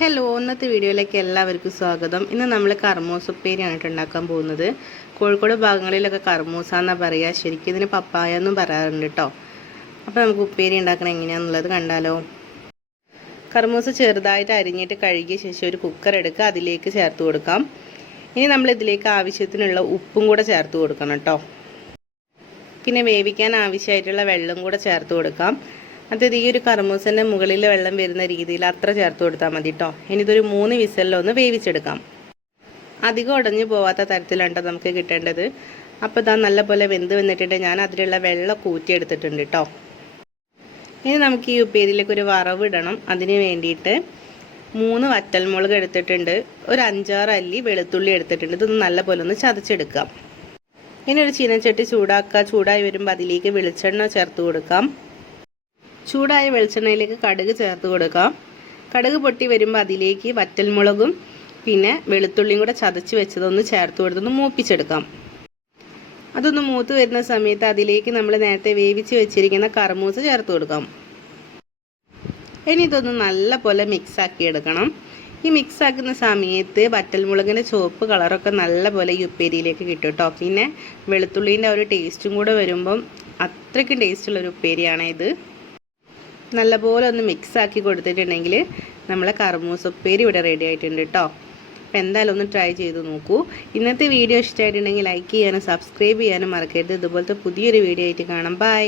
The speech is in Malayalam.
ഹലോ ഇന്നത്തെ വീഡിയോയിലേക്ക് എല്ലാവർക്കും സ്വാഗതം. ഇന്ന് നമ്മൾ കർമോസ ഉപ്പേരിയാണ് ഉണ്ടാക്കാൻ പോകുന്നത്. കോഴിക്കോട് ഭാഗങ്ങളിലൊക്കെ കർമൂസ എന്നാണ് പറയുക ശരിക്കും ഇതിന് പപ്പായ എന്നും പറയാറുണ്ട് കേട്ടോ. അപ്പോൾ നമുക്ക് ഉപ്പേരി ഉണ്ടാക്കണം എങ്ങനെയാണെന്നുള്ളത് കണ്ടാലോ. കർമോസ ചെറുതായിട്ട് അരിഞ്ഞിട്ട് കഴുകിയ ശേഷം ഒരു കുക്കർ എടുക്കുക. അതിലേക്ക് ചേർത്ത് കൊടുക്കാം. ഇനി നമ്മൾ ഇതിലേക്ക് ആവശ്യത്തിനുള്ള ഉപ്പും കൂടെ ചേർത്ത് കൊടുക്കണം കേട്ടോ. പിന്നെ വേവിക്കാൻ ആവശ്യമായിട്ടുള്ള വെള്ളം കൂടെ ചേർത്ത് കൊടുക്കാം. അതായത് ഈ ഒരു കർമൂസന്റെ മുകളിൽ വെള്ളം വരുന്ന രീതിയിൽ അത്ര ചേർത്ത് കൊടുത്താൽ മതി കേട്ടോ ഇനി ഇതൊരു മൂന്ന് വിസലിലൊന്ന് വേവിച്ചെടുക്കാം. അധികം ഉടഞ്ഞു പോവാത്ത തരത്തിലാണ് നമുക്ക് കിട്ടേണ്ടത്? അപ്പോൾ ഇതാ നല്ലപോലെ വെന്ത് വന്നിട്ടുണ്ട്. ഞാൻ അതിലുള്ള വെള്ളം കൂറ്റിയെടുത്തിട്ടുണ്ട് കേട്ടോ ഇനി നമുക്ക് ഈ ഉപ്പേരിയിലേക്ക് ഒരു വറവ് ഇടണം. അതിന് വേണ്ടിയിട്ട് മൂന്ന് വറ്റൽമുളക് എടുത്തിട്ടുണ്ട്. ഒരു അഞ്ചാറ് അല്ലി വെളുത്തുള്ളി എടുത്തിട്ടുണ്ട്. ഇതൊന്ന് നല്ലപോലെ ഒന്ന് ചതച്ചെടുക്കാം. ഇനി ഒരു ചീനച്ചട്ടി ചൂടാക്കുക. ചൂടായി വരുമ്പോൾ അതിലേക്ക് വെളിച്ചെണ്ണ ചേർത്ത് കൊടുക്കാം. ചൂടായ വെളിച്ചെണ്ണയിലേക്ക് കടുക് ചേർത്ത് കൊടുക്കാം. കടുക് പൊട്ടി വരുമ്പോൾ അതിലേക്ക് വറ്റൽമുളകും പിന്നെ വെളുത്തുള്ളിയും കൂടെ ചതച്ച് വെച്ചതൊന്ന് ചേർത്ത് കൊടുത്തൊന്ന് മൂപ്പിച്ചെടുക്കാം. അതൊന്ന് മൂത്ത് വരുന്ന സമയത്ത് അതിലേക്ക് നമ്മൾ നേരത്തെ വേവിച്ച് വെച്ചിരിക്കുന്ന കർമൂസ ചേർത്ത് കൊടുക്കാം. ഇനി ഇതൊന്ന് നല്ല പോലെ മിക്സാക്കി എടുക്കണം. ഈ മിക്സ് ആക്കുന്ന സമയത്ത് വറ്റൽമുളകിന്റെ ചുവപ്പ് കളറൊക്കെ നല്ല പോലെ ഈ ഉപ്പേരിയിലേക്ക് കിട്ടും കേട്ടോ. പിന്നെ വെളുത്തുള്ളീന്റെ ഒരു ടേസ്റ്റും കൂടെ വരുമ്പം അത്രയ്ക്കും ടേസ്റ്റുള്ള ഒരു ഉപ്പേരിയാണ് ഇത് നല്ലപോലെ ഒന്ന് മിക്സ് ആക്കി കൊടുത്തിട്ടുണ്ടെങ്കിൽ നമ്മളെ കർമൂസ ഉപ്പേരി ഇവിടെ റെഡി ആയിട്ടുണ്ട് കേട്ടോ അപ്പോൾ എന്തായാലും ഒന്ന് ട്രൈ ചെയ്ത് നോക്കൂ. ഇന്നത്തെ വീഡിയോ ഇഷ്ടമായിട്ടുണ്ടെങ്കിൽ ലൈക്ക് ചെയ്യാനും സബ്സ്ക്രൈബ് ചെയ്യാനും മറക്കരുത്. ഇതുപോലത്തെ പുതിയൊരു വീഡിയോ ആയിട്ട് കാണാം. ബൈ